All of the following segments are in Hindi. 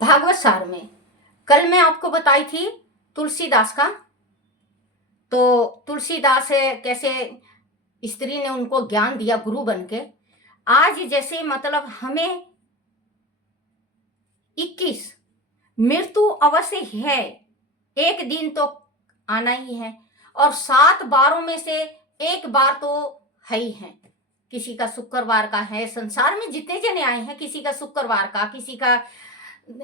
भागवत सार में कल मैं आपको बताई थी तुलसीदास का। तो तुलसीदास कैसे स्त्री ने उनको ज्ञान दिया गुरु बन के। आज जैसे मतलब हमें 21 मृत्यु अवश्य है, एक दिन तो आना ही है, और 7 बारों में से एक बार तो है ही है। किसी का शुक्रवार का है, संसार में जितने जने आए हैं, किसी का शुक्रवार का, किसी का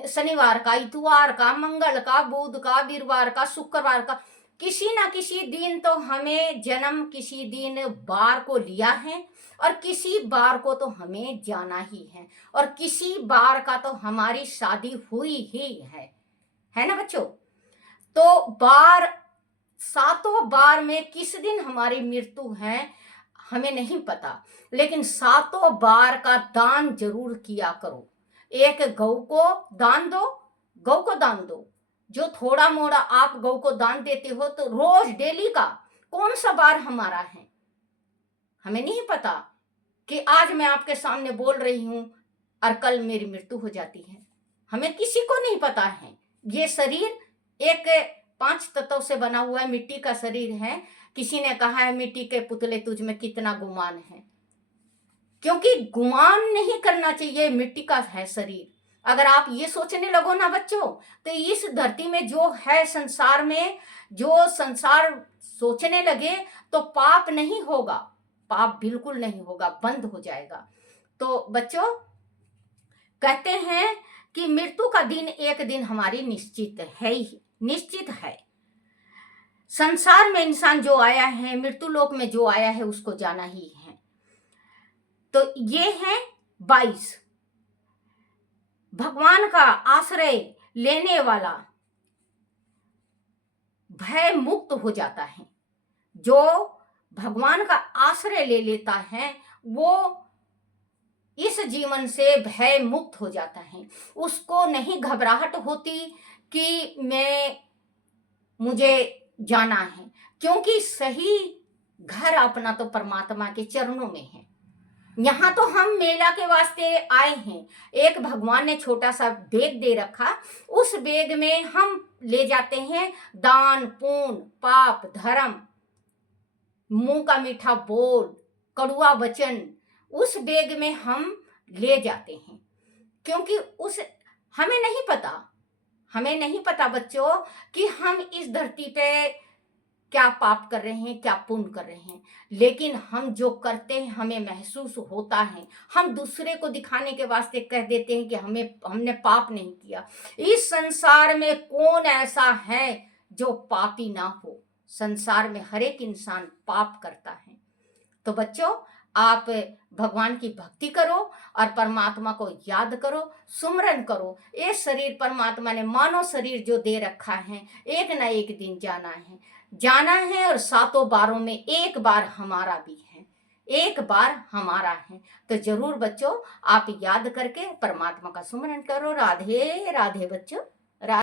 शनिवार का, इतवार का, मंगल का, बुध का, वीरवार का, शुक्रवार का, किसी ना किसी दिन तो हमें जन्म किसी दिन बार को लिया है, और किसी बार को तो हमें जाना ही है, और किसी बार का तो हमारी शादी हुई ही है ना बच्चों। तो बार 7 बार में किस दिन हमारी मृत्यु है हमें नहीं पता, लेकिन 7 बार का दान जरूर किया करो। एक गौ को दान दो, गौ को दान दो। जो थोड़ा मोड़ा आप गौ को दान देते हो, तो रोज डेली का कौन सा बार हमारा है हमें नहीं पता कि आज मैं आपके सामने बोल रही हूं और कल मेरी मृत्यु हो जाती है। हमें किसी को नहीं पता है। ये शरीर एक 5 तत्वों से बना हुआ है, मिट्टी का शरीर है। किसी ने कहा है मिट्टी के पुतले तुझ में कितना गुमान है, क्योंकि गुमान नहीं करना चाहिए, मिट्टी का है शरीर। अगर आप ये सोचने लगो ना बच्चों, तो इस धरती में जो है, संसार में जो संसार सोचने लगे, तो पाप नहीं होगा, पाप बिल्कुल नहीं होगा, बंद हो जाएगा। तो बच्चों कहते हैं कि मृत्यु का दिन एक दिन हमारी निश्चित है ही, निश्चित है। संसार में इंसान जो आया है, मृत्यु लोक में जो आया है, उसको जाना ही है। तो ये है 22 भगवान का आश्रय लेने वाला भय मुक्त हो जाता है। जो भगवान का आश्रय ले लेता है वो इस जीवन से भय मुक्त हो जाता है। उसको नहीं घबराहट होती कि मुझे जाना है, क्योंकि सही घर अपना तो परमात्मा के चरणों में है। यहाँ तो हम मेला के वास्ते आए हैं, एक भगवान ने छोटा सा बैग दे रखा, उस बैग में हम ले जाते हैं दान पुण्य पाप धर्म, मुंह का मीठा बोल, कड़ुआ वचन, उस बैग में हम ले जाते हैं। क्योंकि हमें नहीं पता बच्चों कि हम इस धरती पे क्या पाप कर रहे हैं, क्या पुण्य कर रहे हैं, लेकिन हम जो करते हैं हमें महसूस होता है। हम दूसरे को दिखाने के वास्ते कह देते हैं कि हमने पाप नहीं किया। इस संसार में कौन ऐसा है जो पापी ना हो? संसार में हर एक इंसान पाप करता है। तो बच्चों आप भगवान की भक्ति करो और परमात्मा को याद करो, सुमरन करो। ये शरीर परमात्मा ने मानव शरीर जो दे रखा है, एक ना एक दिन जाना है, और 7 बारों में एक बार हमारा भी है, एक बार हमारा है। तो जरूर बच्चों आप याद करके परमात्मा का सुमरन करो। राधे राधे बच्चों।